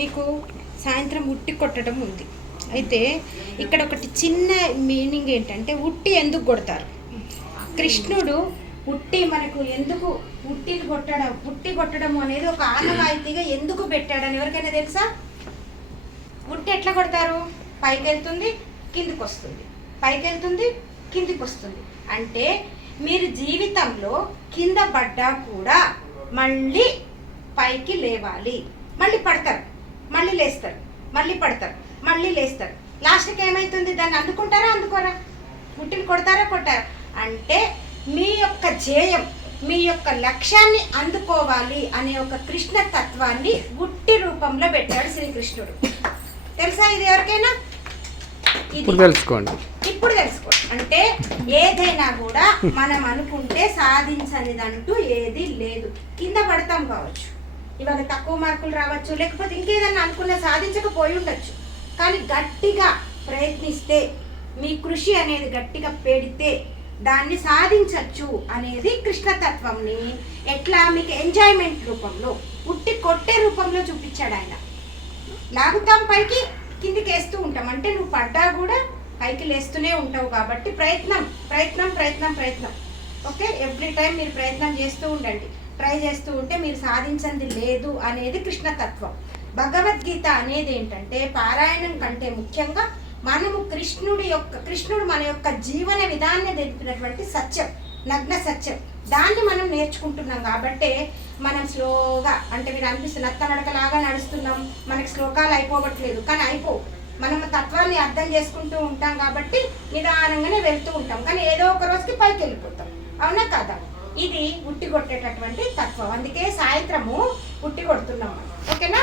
మీకు సాయంత్రం ఉట్టి కొట్టడం ఉంది. అయితే ఇక్కడ ఒకటి చిన్న మీనింగ్ ఏంటంటే ఉట్టి ఎందుకు కొడతారు? కృష్ణుడు ఉట్టి మనకు ఎందుకు ఉట్టి కొట్టడం అనేది ఒక ఆనవాయితీగా ఎందుకు పెట్టాడని ఎవరికైనా తెలుసా? ఉట్టి ఎట్లా కొడతారు? పైకి వెళ్తుంది, కిందికి వస్తుంది, పైకి వెళ్తుంది, కిందికి వస్తుంది. అంటే మీరు జీవితంలో కింద పడ్డా కూడా మళ్ళీ పైకి లేవాలి. మళ్ళీ పడతారు, మళ్ళీ లేస్తారు, మళ్ళీ పడతారు, మళ్ళీ లేస్తారు. లాస్ట్కి ఏమవుతుంది? దాన్ని అందుకుంటారా అందుకోరా? ఉట్టిని కొడతారా? అంటే మీ యొక్క ధ్యేయం, మీ యొక్క లక్ష్యాన్ని అందుకోవాలి అనే ఒక కృష్ణ తత్వాన్ని ఉట్టి రూపంలో పెట్టాడు శ్రీకృష్ణుడు. తెలుసా ఇది ఎవరికైనా? ఇప్పుడు తెలుసుకోండి. అంటే ఏదైనా కూడా మనం అనుకుంటే సాధించనిదంటూ ఏది లేదు. కింద పడతాం కావచ్చు, ఇవాళ తక్కువ మార్కులు రావచ్చు, లేకపోతే ఇంకేదన్నా అనుకున్న సాధించకపోయి ఉండొచ్చు. కానీ గట్టిగా ప్రయత్నిస్తే, మీ కృషి అనేది గట్టిగా పెడితే దాన్ని సాధించవచ్చు అనేది కృష్ణతత్వంని ఎట్లా మీకు ఎంజాయ్మెంట్ రూపంలో, ఉట్టి కొట్టే రూపంలో చూపించాడు ఆయన. లాగుతాం పైకి, కిందికి వేస్తూ ఉంటాం. అంటే నువ్వు పడ్డా కూడా పైకి లేస్తూనే ఉంటావు. కాబట్టి ప్రయత్నం ప్రయత్నం ప్రయత్నం ప్రయత్నం. ఓకే, ఎవ్రీ టైం మీరు ప్రయత్నం చేస్తూ ఉండండి. ట్రై చేస్తూ ఉంటే మీరు సాధించింది లేదు అనేది కృష్ణతత్వం. భగవద్గీత అనేది ఏంటంటే పారాయణం కంటే ముఖ్యంగా మనము కృష్ణుడు మన యొక్క జీవన విధాన్ని తెలిపినటువంటి సత్యం, నగ్న సత్యం. దాన్ని మనం నేర్చుకుంటున్నాం. కాబట్టి మనం స్లోగా, అంటే మీరు అనిపిస్తుంది నత్తనడకలాగా నడుస్తున్నాం, మనకి శ్లోకాలు అయిపోవట్లేదు. కానీ అయిపోవు. మనం తత్వాన్ని అర్థం చేసుకుంటూ ఉంటాం కాబట్టి నిదానంగానే వెళ్తూ ఉంటాం. కానీ ఏదో ఒక రోజుకి పైకి వెళ్ళిపోతాం. అవునా కదా? ఇది ఉట్టి కొట్టేటటువంటి తత్వం. అందుకే సాయంత్రము ఉట్టి కొడుతున్నాం. ఓకేనా?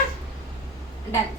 డన్.